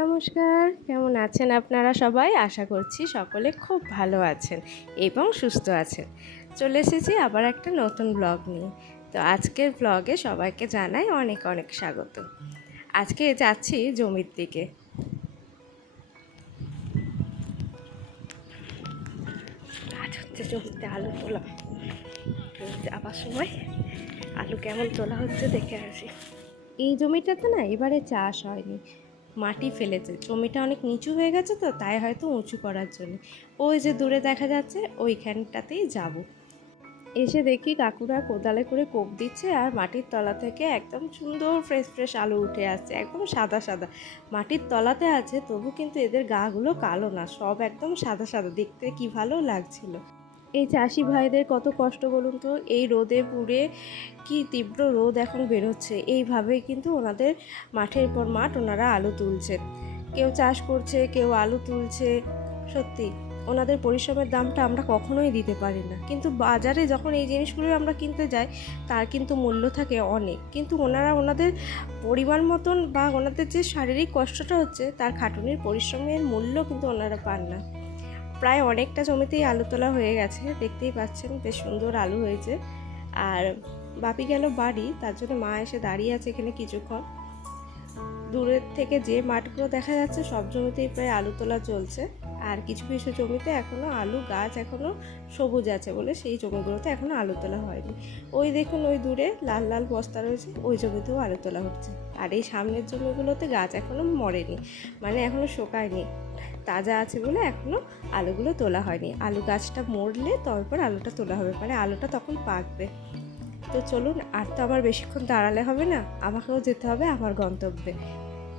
নমস্কার, কেমন আছেন আপনারা সবাই? আশা করছি সকলে খুব ভালো আছেন এবং সুস্থ আছেন। চলে এসেছি আবার একটা নতুন ব্লগ নিয়ে। তো আজকের ব্লগে সবাইকে জানাই অনেক অনেক স্বাগত। আজকে যাচ্ছি জমির দিকে। আজ হচ্ছে জমিতে আলু তোলা। যাবার সময় আলু কেমন তোলা হচ্ছে দেখে আসি। এই জমিটাতে না এবারে চাষ হয়নি, মাটি ফেলেছে। জমিটা অনেক নিচু হয়ে গেছে, তো তাই হয়তো উঁচু করার জন্য ওই যে দূরে দেখা যাচ্ছে ওইখানটাতেই যাব। এসে দেখি কাকুরা কোদালে করে কোপ দিচ্ছে, আর মাটির তলা থেকে একদম সুন্দর ফ্রেশ ফ্রেশ আলু উঠে আসছে, একদম সাদা সাদা। মাটির তলাতে আছে তবু কিন্তু এদের গাগুলো কালো না, সব একদম সাদা সাদা, দেখতে কি ভালো লাগছিল। এই চাষি ভাইদের কত কষ্ট বলুন তো, এই রোদে পুড়ে, কি তীব্র রোদ এখন বেরোচ্ছে, এইভাবেই কিন্তু ওনাদের মাঠের পর মাঠ ওনারা আলু তুলছেন। কেউ চাষ করছে, কেউ আলু তুলছে। সত্যি ওনাদের পরিশ্রমের দামটা আমরা কখনোই দিতে পারি না, কিন্তু বাজারে যখন এই জিনিসগুলো আমরা কিনতে যাই তার কিন্তু মূল্য থাকে অনেক, কিন্তু ওনারা ওনাদের পরিমাণ মতন বা ওনাদের যে শারীরিক কষ্টটা হচ্ছে তার খাটুনির পরিশ্রমের মূল্য কিন্তু ওনারা পান না। প্রায় অনেকটা জমিতেই আলু তোলা হয়ে গেছে, দেখতেই পাচ্ছেন বেশ সুন্দর আলু হয়েছে। আর বাপি গেল বাড়ি, তার জন্য মা এসে দাঁড়িয়ে আছে এখানে কিছুক্ষণ। দূরের থেকে যে মাঠগুলো দেখা যাচ্ছে সব জমিতেই প্রায় আলু তোলা চলছে, আর কিছু কিছু জমিতে এখনও আলু গাছ এখনও সবুজ আছে বলে সেই জমিগুলোতে এখনও আলু তোলা হয়নি। ওই দেখুন ওই দূরে লাল লাল বস্তা রয়েছে, ওই জমিতেও আলু তোলা হচ্ছে। আর এই সামনের জমিগুলোতে গাছ এখনও মরেনি, মানে এখনও শোকায়নি, তাজা আছে বলে এখনও আলুগুলো তোলা হয়নি। আলু গাছটা মরলে তারপর আলুটা তোলা হবে, মানে আলুটা তখন পাকবে। তো চলুন, আর তো আমার বেশিক্ষণ দাঁড়ালে হবে না, আমাকেও যেতে হবে আমার গন্তব্যে।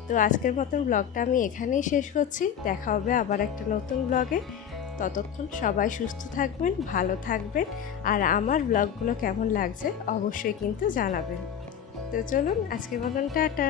তো আজকের মতন ব্লগটা আমি এখানেই শেষ করছি। দেখা হবে আবার একটা নতুন ব্লগে। ততক্ষণ সবাই সুস্থ থাকবেন, ভালো থাকবেন, আর আমার ব্লগগুলো কেমন লাগছে অবশ্যই কিন্তু জানাবেন। তো চলুন, আজকের মতন টাটা।